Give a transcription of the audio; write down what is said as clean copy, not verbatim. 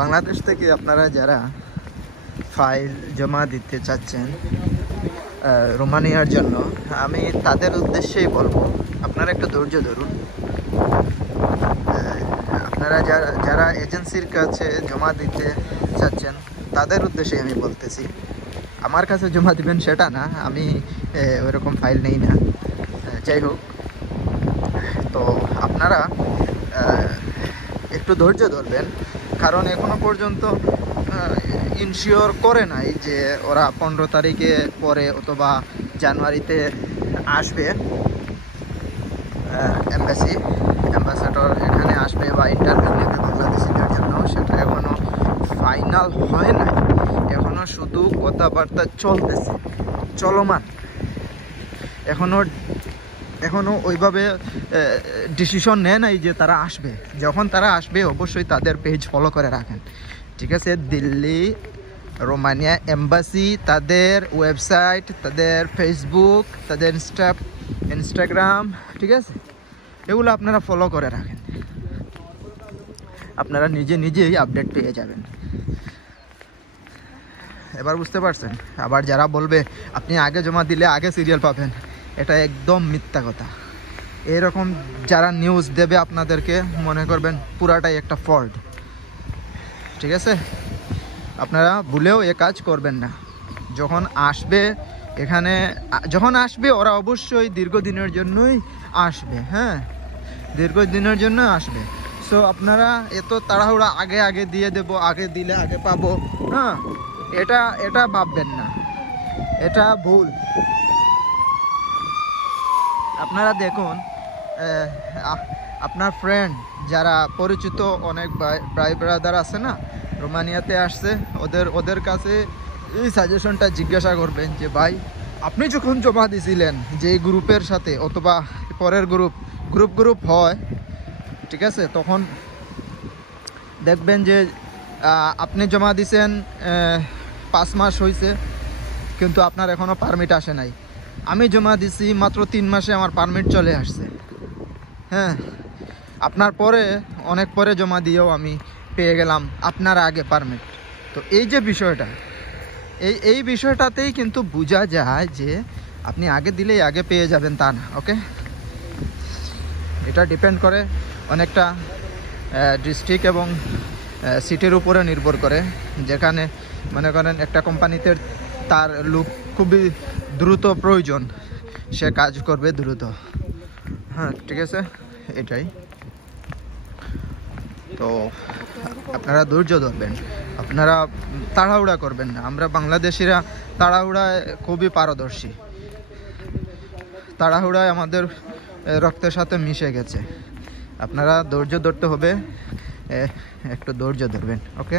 বাংলাদেশ থেকে আপনারা যারা ফাইল জমা দিতে চাচ্ছেন রোমানিয়ার জন্য, আমি তাদের উদ্দেশ্যেই বলবো আপনারা একটু ধৈর্য ধরুন। আপনারা যারা এজেন্সির কাছে জমা দিতে চাচ্ছেন তাদের উদ্দেশ্যে আমি বলতেছি, আমার কাছে জমা দিবেন সেটা না, আমি ওইরকম ফাইল নেই না। যাই হোক, তো আপনারা একটু ধৈর্য ধরবেন, কারণ এখনো পর্যন্ত ইনশিওর করে নাই যে ওরা 15 তারিখে পরে অথবা জানুয়ারিতে আসবে, অ্যাম্বাসাডর এখানে আসবে বা ইন্টারভিউ নেবে বাংলাদেশিদের জন্য, সেটা এখনও ফাইনাল হয় নাই। এখনও শুধু কথাবার্তা চলতেছে, চলমান। এখনও ওইভাবে ডিসিশন নেয় নাই যে তারা আসবে। যখন তারা আসবে অবশ্যই তাদের পেজ ফলো করে রাখেন, ঠিক আছে? দিল্লি রোমানিয়া এম্বাসি, তাদের ওয়েবসাইট, তাদের ফেসবুক, তাদের ইনস্টাগ্রাম, ঠিক আছে? এগুলো আপনারা ফলো করে রাখেন, আপনারা নিজেই আপডেট পেয়ে যাবেন। এবার বুঝতে পারছেন? আবার যারা বলবে আপনি আগে জমা দিলে আগে সিরিয়াল পাবেন, এটা একদম মিথ্যা কথা। এরকম যারা নিউজ দেবে আপনাদেরকে, মনে করবেন পুরাটাই একটা ফল্ট, ঠিক আছে? আপনারা ভুলেও এ কাজ করবেন না। যখন আসবে ওরা অবশ্যই দীর্ঘদিনের জন্যই আসবে, হ্যাঁ, দীর্ঘদিনের জন্য আসবে। সো আপনারা এত তাড়াহুড়া আগে দিয়ে দেব, আগে দিলে আগে পাবো, হ্যাঁ, এটা ভাববেন না, এটা ভুল। আপনারা দেখুন, আপনার ফ্রেন্ড যারা পরিচিত অনেক ভাই ব্রাদার আছে না, রোমানিয়াতে আসছে, ওদের কাছে এই সাজেশনটা জিজ্ঞাসা করবেন যে ভাই আপনি যখন জমা দিয়েছিলেন যে গ্রুপের সাথে অথবা পরের গ্রুপ হয়, ঠিক আছে, তখন দেখবেন যে আপনি জমা দিয়েছেন 5 মাস হয়েছে কিন্তু আপনার এখনও পারমিট আসে নাই। আমি জমা দিছি মাত্র 3 মাসে আমার পারমিট চলে আসছে, হ্যাঁ। আপনার অনেক পরে জমা দিয়েও আমি পেয়ে গেলাম আপনার আগে পারমিট। তো এই যে বিষয়টা, এই বিষয়টাতেই কিন্তু বোঝা যায় যে আপনি আগে দিলেই আগে পেয়ে যাবেন তা না, ওকে? এটা ডিপেন্ড করে অনেকটা ডিস্ট্রিক্ট এবং সিটির উপরে নির্ভর করে। যেখানে মনে করেন একটা কোম্পানিতে তার লোক খুবই দ্রুত প্রয়োজন, সে কাজ করবে দ্রুত, হ্যাঁ, ঠিক আছে, এটাই। তো আপনারা ধৈর্য ধরবেন, আপনারা তাড়াহুড়া করবেন না। আমরা বাংলাদেশিরা তাড়াহুড়ায় খুবই পারদর্শী, তাড়াহুড়ায় আমাদের রক্তের সাথে মিশে গেছে। আপনারা ধৈর্য ধরতে হবে, একটু ধৈর্য ধরবেন, ওকে?